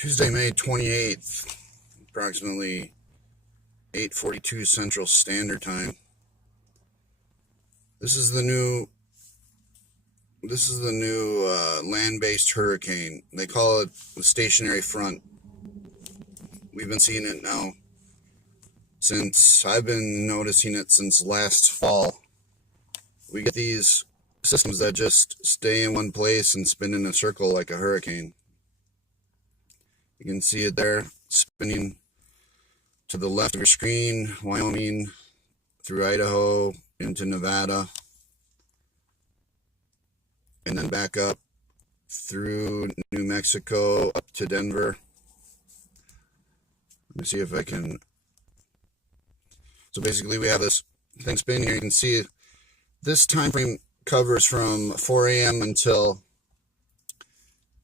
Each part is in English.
Tuesday, May 28th, approximately 8:42 Central Standard Time. This is the new land-based hurricane. They call it the stationary front. We've been seeing it now since I've been noticing it since last fall. We get these systems that just stay in one place and spin in a circle like a hurricane. You can see it there spinning to the left of your screen, Wyoming, through Idaho, into Nevada, and then back up through New Mexico, up to Denver. Let me see if I can. So basically we have this thing spinning here. You can see this time frame covers from 4 a.m. until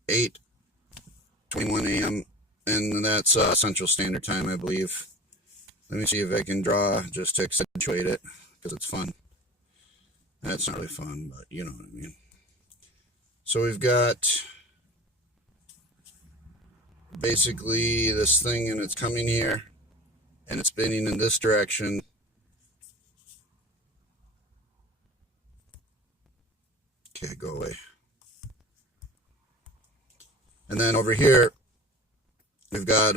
8:21 a.m. and that's Central Standard Time, I believe. Let me see if I can draw just to accentuate it, because it's fun. That's not really fun, but you know what I mean. So we've got basically this thing, and it's coming here, and it's spinning in this direction. Okay, go away. And then over here, we've got,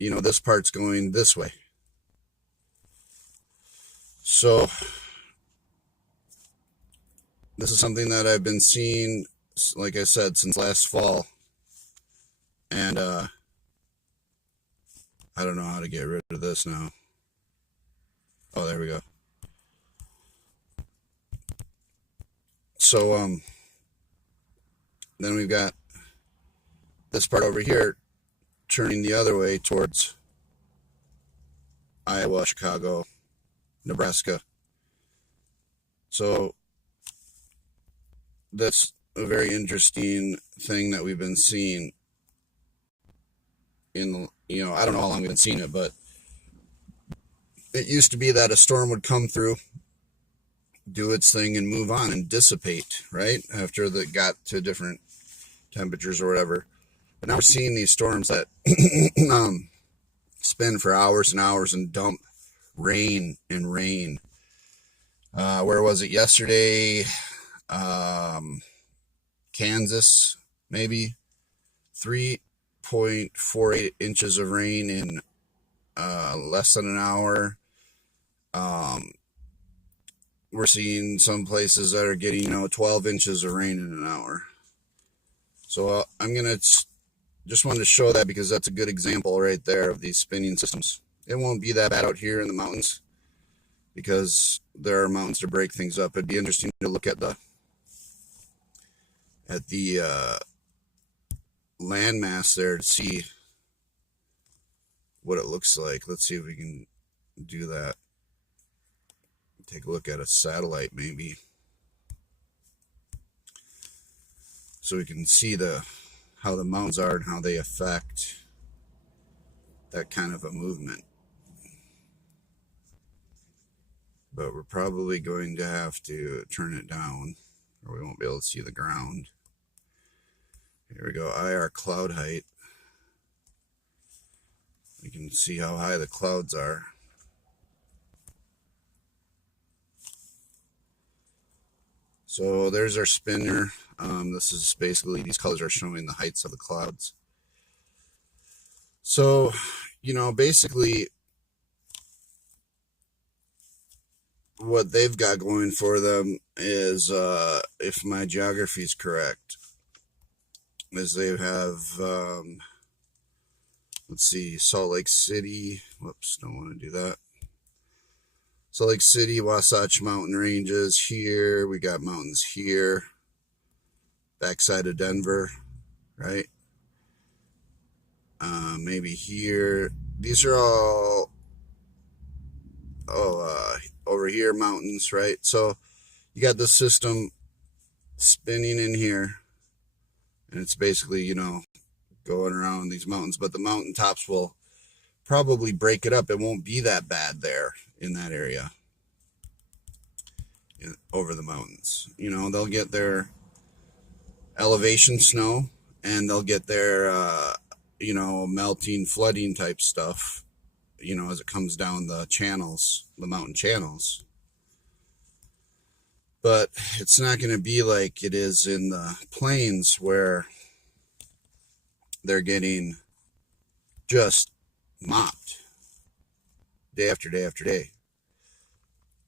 this part's going this way. So this is something that I've been seeing, like I said, since last fall. And I don't know how to get rid of this now. Oh, there we go. So then we've got this part over here turning the other way towards Iowa, Chicago, Nebraska. So that's a very interesting thing that we've been seeing in, I don't know how long we've been seeing it, but it used to be that a storm would come through, do its thing, and move on and dissipate, right? After it got to different temperatures or whatever. But now we're seeing these storms that spin for hours and hours and dump rain and rain. Where was it yesterday? Kansas, maybe 3.48 inches of rain in less than an hour. We're seeing some places that are getting 12 inches of rain in an hour. So I'm gonna just wanted to show that, because that's a good example right there of these spinning systems. It won't be that bad out here in the mountains, because there are mountains to break things up. It'd be interesting to look at the landmass there to see what it looks like. Let's see if we can do that. Take a look at a satellite maybe, so we can see how the mountains are and how they affect that kind of a movement. But we're probably going to have to turn it down, or we won't be able to see the ground. Here we go, IR cloud height. We can see how high the clouds are. So there's our spinner. This is basically, these colors are showing the heights of the clouds. So, basically what they've got going for them is, if my geography is correct, is they have, let's see, Salt Lake City. Whoops, don't want to do that. Salt Lake City, Wasatch Mountain Ranges here. We got mountains here. Backside of Denver, right? Maybe here. These are all, over here, mountains, right? So you got the system spinning in here, and it's basically, going around these mountains. But the mountain tops will probably break it up. It won't be that bad there in that area over the mountains. They'll get their elevation snow, and they'll get their, melting, flooding type stuff, as it comes down the channels, the mountain channels. But it's not going to be like it is in the plains where they're getting just mopped day after day after day.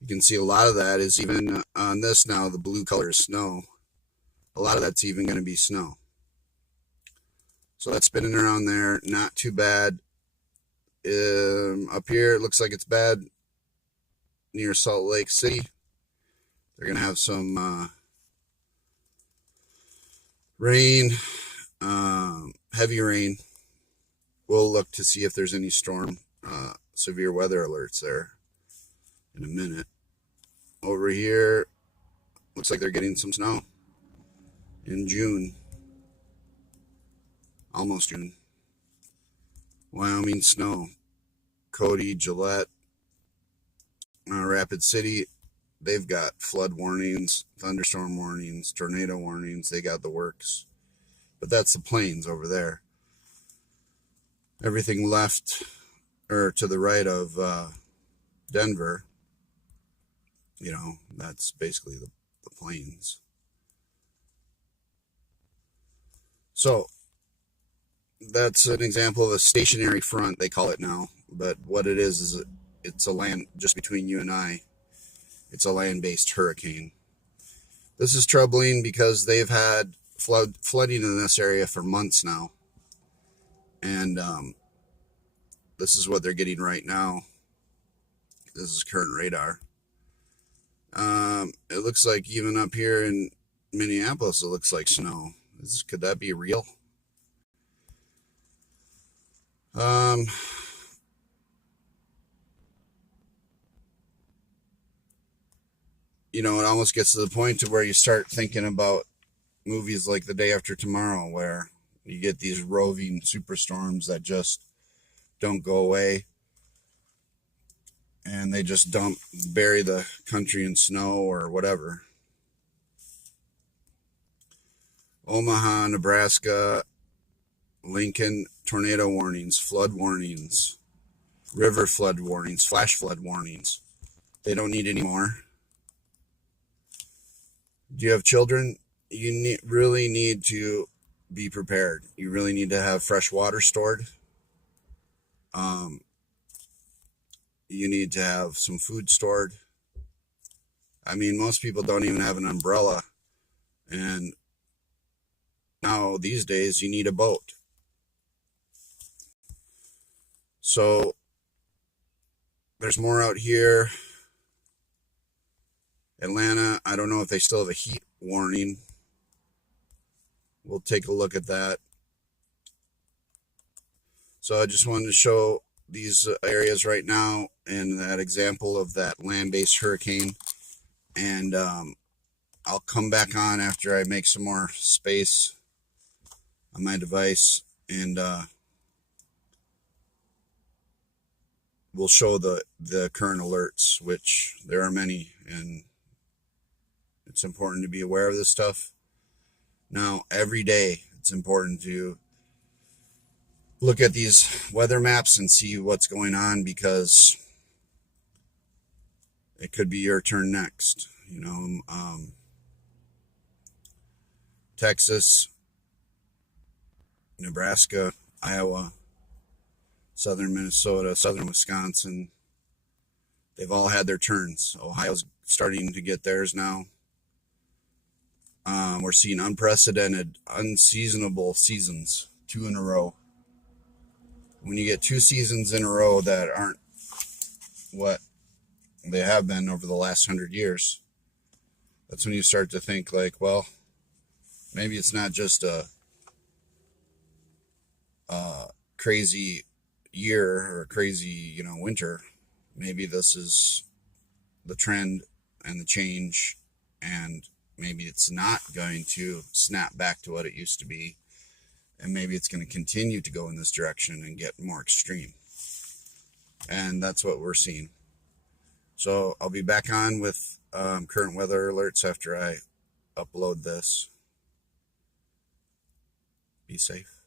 You can see a lot of that is even on this now, the blue color is snow. A lot of that's even going to be snow. So that's spinning around there, not too bad. Up here, it looks like it's bad near Salt Lake City. They're going to have some rain, heavy rain. We'll look to see if there's any storm, severe weather alerts there in a minute. Over here, looks like they're getting some snow in June. Almost June. Wyoming snow. Cody, Gillette, Rapid City, they've got flood warnings, thunderstorm warnings, tornado warnings. They got the works. But that's the plains over there. Everything left or to the right of Denver, that's basically the plains. So that's an example of a stationary front, they call it now. But what it is it's a land, just between you and I, it's a land-based hurricane. This is troubling because they've had flooding in this area for months now. And this is what they're getting right now. This is current radar. It looks like even up here in Minneapolis, it looks like snow. Could that be real? It almost gets to the point to where you start thinking about movies like The Day After Tomorrow, where you get these roving superstorms that just don't go away, and they just bury the country in snow or whatever. Omaha, Nebraska, Lincoln, tornado warnings, flood warnings, river flood warnings, flash flood warnings. They don't need any more. Do you have children? You really need to be prepared. You really need to have fresh water stored. You need to have some food stored. I mean, most people don't even have an umbrella. And now, these days, you need a boat. So, there's more out here. Atlanta, I don't know if they still have a heat warning. We'll take a look at that. So I just wanted to show these areas right now and that example of that land-based hurricane. And I'll come back on after I make some more space on my device, and we'll show the current alerts, which there are many, and it's important to be aware of this stuff. Now, every day, it's important to look at these weather maps and see what's going on, because it could be your turn next. Texas, Nebraska, Iowa, southern Minnesota, southern Wisconsin, they've all had their turns. Ohio's starting to get theirs now. We're seeing unprecedented, unseasonable seasons, 2 in a row. When you get 2 seasons in a row that aren't what they have been over the last 100 years, that's when you start to think like, well, maybe it's not just a crazy year or a crazy, winter. Maybe this is the trend and the change, and maybe it's not going to snap back to what it used to be, and maybe it's going to continue to go in this direction and get more extreme. And that's what we're seeing. So I'll be back on with current weather alerts after I upload this. Be safe.